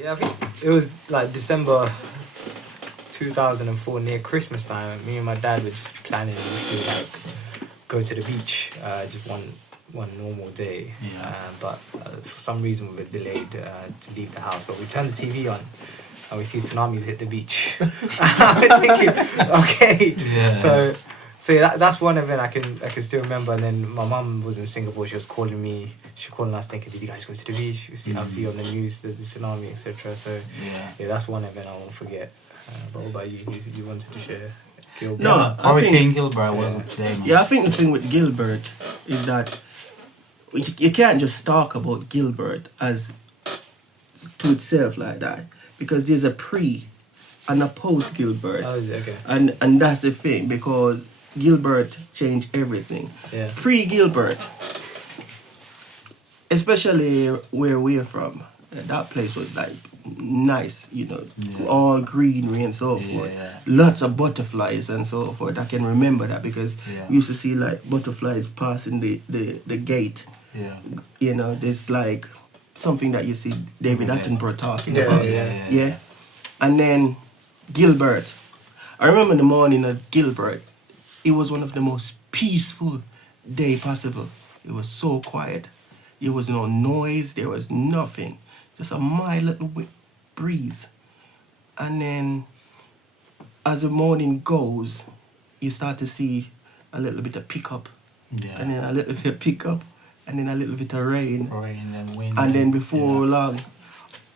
Yeah, I think it was like December 2004, near Christmas time. Me and my dad were just planning to like go to the beach, just one normal day. Yeah. But for some reason we were delayed to leave the house. But we turned the TV on and we see tsunamis hit the beach. I'm thinking, okay. Yeah. So yeah, that's one event I can still remember. And then my mum was in Singapore. She was calling me. She was calling us thinking, "Did you guys go to the beach? You see, I see on the news the tsunami, etc." So yeah, that's one event I won't forget. But what about you? You wanted to share Gilbert? No, Hurricane Gilbert wasn't there. Yeah, I think the thing with Gilbert is that you can't just talk about Gilbert as to itself like that, because there's a pre and a post Gilbert. Oh, is it? Okay. And that's the thing, because Gilbert changed everything. Yeah. Pre-Gilbert, especially where we're from, that place was like nice, you know, all greenery and so forth. Lots of butterflies and so forth. I can remember that because we used to see like butterflies passing the gate. Yeah. You know, there's like something that you see David Attenborough talking about. Yeah. And then Gilbert. I remember the morning of Gilbert. It was one of the most peaceful day possible. It was so quiet. There was no noise. There was nothing. Just a mild little breeze. And then as the morning goes, you start to see a little bit of pickup. Yeah. And then a little bit of pickup. And then a little bit of rain. Rain and wind. And then before long,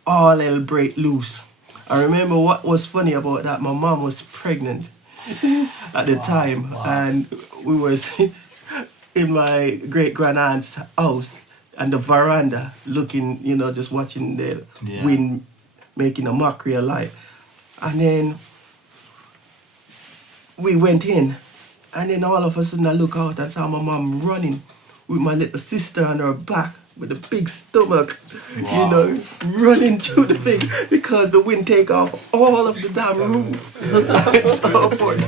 all hell break loose. I remember what was funny about that. My mom was pregnant at the time. Wow. And we was in my great-grand-aunt's house and the veranda looking, you know, just watching the wind making a mockery of life. And then we went in, and then all of a sudden I look out and saw my mom running with my little sister on her back with a big stomach, you know, running through the thing because the wind take off all of the damn roof and so forth.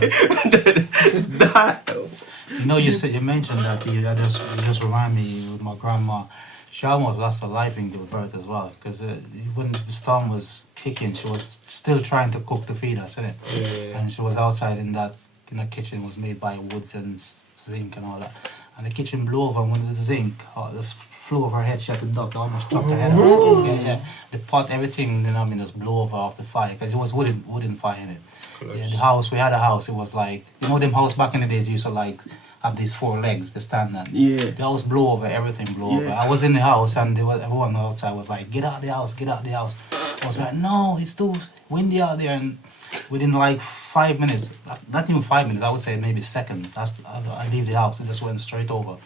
You know, you mentioned that you just remind me with my grandma. She almost lost her life in Gilbert as well, because when the storm was kicking, she was still trying to cook to feed us, and she was outside in that kitchen was made by woods and zinc and all that, and the kitchen blew over, and when the zinc just flew over her head, she had to duck, almost chopped her head off. The pot, everything, just blew over off the fire, because it was wooden fire in it. Yeah, the house, we had a house, it was like, you know them house back in the days used to like have these 4 legs, the stand on. Yeah. The house blew over, everything blew over. I was in the house and everyone outside was like, get out of the house, get out of the house. I was like, no, it's too windy out there. And within like 5 minutes, not even 5 minutes, I would say maybe seconds, I leave the house, it just went straight over.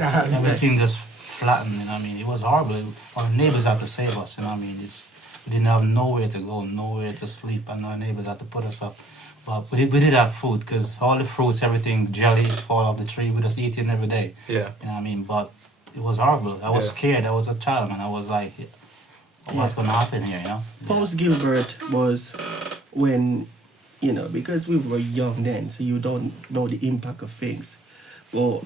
Everything just flattened, you know what I mean? It was horrible. Our neighbors had to save us, you know what I mean? We didn't have nowhere to go, nowhere to sleep, and our neighbors had to put us up. But we did have food, because all the fruits, everything, jelly, fall off the tree, we just eat it every day. Yeah. You know what I mean? But it was horrible. I was scared. I was a child, man. I was like, what's going to happen here, you know? Post-Gilbert was when, you know, because we were young then, so you don't know the impact of things. Well,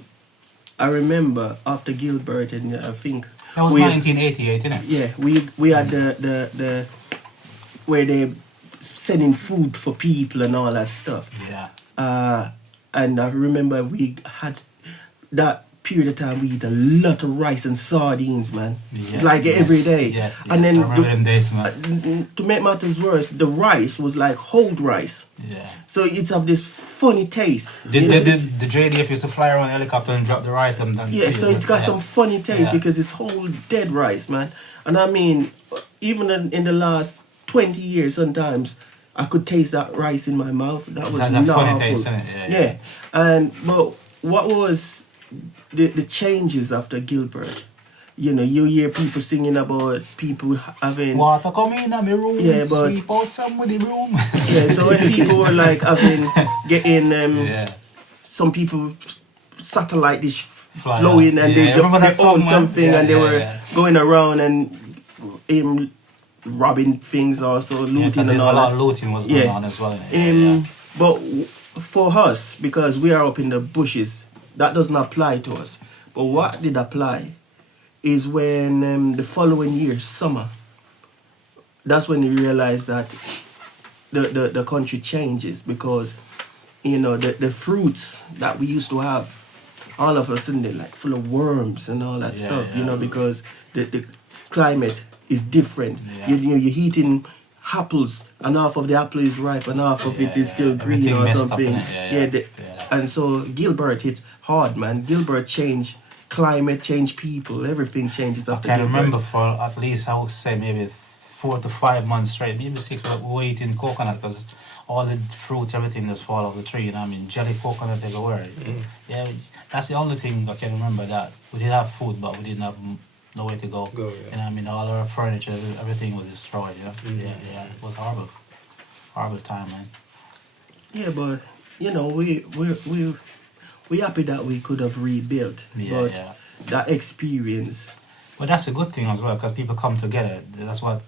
I remember after Gilbert, and I think... That was 1988, isn't it? Yeah, we had the where they sending food for people and all that stuff. Yeah. And I remember we had that period of time, we eat a lot of rice and sardines, man. Yes, it's like every day. Yes, and then I remember them days, man. To make matters worse, the rice was like whole rice. Yeah. So it's have this funny taste. The JDF used to fly around a helicopter and drop the rice and yeah, so it's got some funny taste because it's whole dead rice, man. And I mean, even in the last 20 years, sometimes I could taste that rice in my mouth. That was that funny taste, isn't it? Yeah. And but what was the changes after Gilbert? You know, you hear people singing about people having water come in my room, sweep out some with the broom. Yeah, so when people were like getting some people satellite dish flowing and they owned something and they were going around and robbing things also, looting and all that. A lot of looting was going on as well. But for us, because we are up in the bushes, that doesn't apply to us. But what did apply is when the following year, summer, that's when you realize that the country changes, because you know the fruits that we used to have, all of a sudden they're like full of worms and all that stuff, you know, because the climate is different. You're eating apples, and half of the apple is ripe and half of it is still green or something. And so Gilbert hit hard, man. Gilbert changed climate, changed people, everything changes after Gilbert. I can remember for at least, I would say maybe 4 to 5 months straight, maybe 6, we were eating coconut, because all the fruits, everything just fall off the tree, you know what I mean? Jelly coconut everywhere. Yeah, that's the only thing I can remember, that we did have food, but we didn't have nowhere to go. You know what I mean? All our furniture, everything was destroyed, you know? Yeah, it was horrible. Horrible time, man. Yeah, but, you know, we're happy that we could have rebuilt. But that experience... Well, that's a good thing as well, because people come together. That's what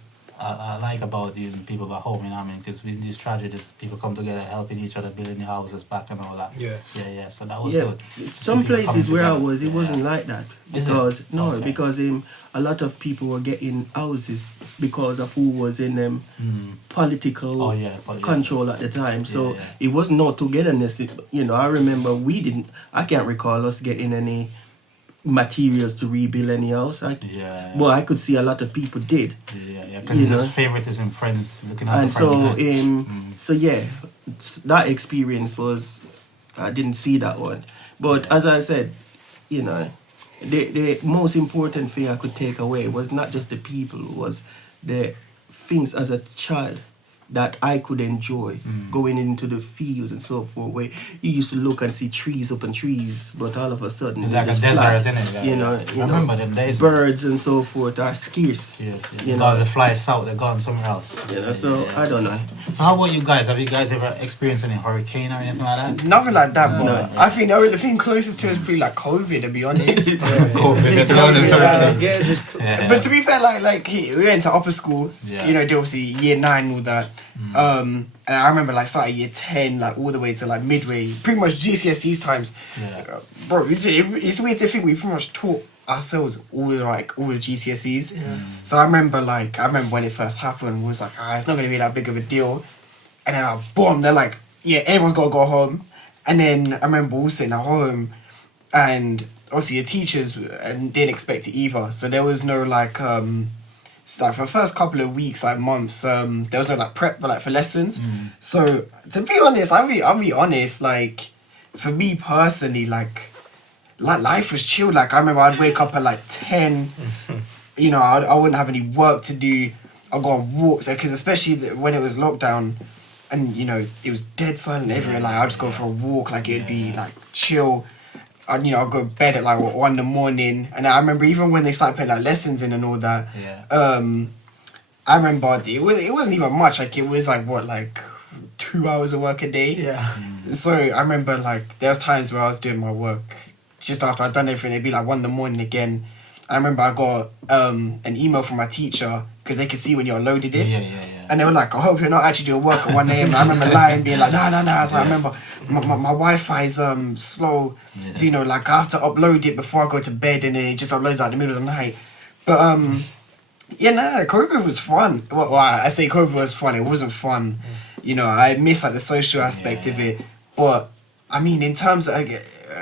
I like about the people back home, you know what I mean? Because in these tragedies, people come together, helping each other, building the houses back and all that. Yeah, so that was good. Some places where I was, it wasn't like that. Because, because a lot of people were getting houses because of who was in them political control at the time. So it was no togetherness. You know, I remember I can't recall us getting any materials to rebuild any house. Well, I could see a lot of people did. Because it's favoritism, friends looking at and friends. So yeah, that experience was, I didn't see that one. But as I said, you know, the most important thing I could take away was not just the people, was the things as a child that I could enjoy, going into the fields and so forth, where you used to look and see trees up and trees, but all of a sudden it's like a desert, flat, isn't it? You know, I remember them days. Birds and so forth are scarce. You know, they fly south, they're gone somewhere else. You know, so I don't know. So how about you guys? Have you guys ever experienced any hurricane or anything like that? Nothing like that, but I think the thing closest to it is pretty like COVID, to be honest. But to be fair, like we went to upper school, you know, obviously year 9 and all that. And I remember like starting year 10, like all the way to like midway, pretty much GCSEs times. Bro, it's weird to think we pretty much taught ourselves all the GCSEs. So I remember when it first happened, we was like, it's not gonna be that big of a deal. And then boom, they're like, everyone's gotta go home. And then I remember we were sitting at home, and obviously the teachers didn't expect it either. So there was no like so like for the first couple of weeks, like months, there was no like prep for lessons. So to be honest, I'll be honest, like for me personally, like life was chill. Like I remember I'd wake up at like 10, you know, I wouldn't have any work to do. I'd go on walks, because especially when it was lockdown, and you know it was dead silent everywhere. Like I'd just go for a walk, like it'd be like chill. I'd go to bed at like 1 in the morning, and I remember even when they started putting like lessons in and all that. I remember it wasn't even much. Like it was like 2 hours of work a day. So I remember like there was times where I was doing my work just after I'd done everything. It'd be like 1 in the morning again. I remember I got an email from my teacher, because they could see when you uploaded it. And they were like, I hope you're not actually doing work at 1 a.m. And I remember lying, being like, no. I was like, I remember my Wi-Fi's slow. So, you know, like I have to upload it before I go to bed, and then it just uploads like in the middle of the night. But, COVID was fun. Well, I say COVID was fun. It wasn't fun. You know, I miss like the social aspect of it. But, I mean, in terms of,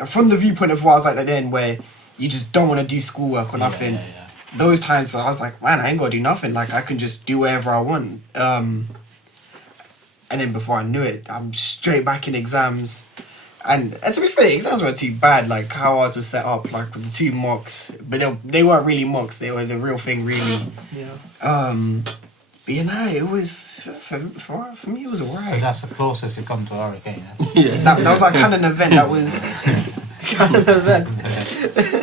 from the viewpoint of what I was like then, where you just don't want to do schoolwork or nothing. Those times I was like, man, I ain't got to do nothing. Like, I can just do whatever I want. And then before I knew it, I'm straight back in exams. And to be fair, exams weren't too bad. Like, how ours was set up, like, with the 2 mocks. But they weren't really mocks. They were the real thing, really. But, you know, it was, for me, it was alright. So that's the closest you come to a hurricane. That was like kind of an event. That was kind of an event.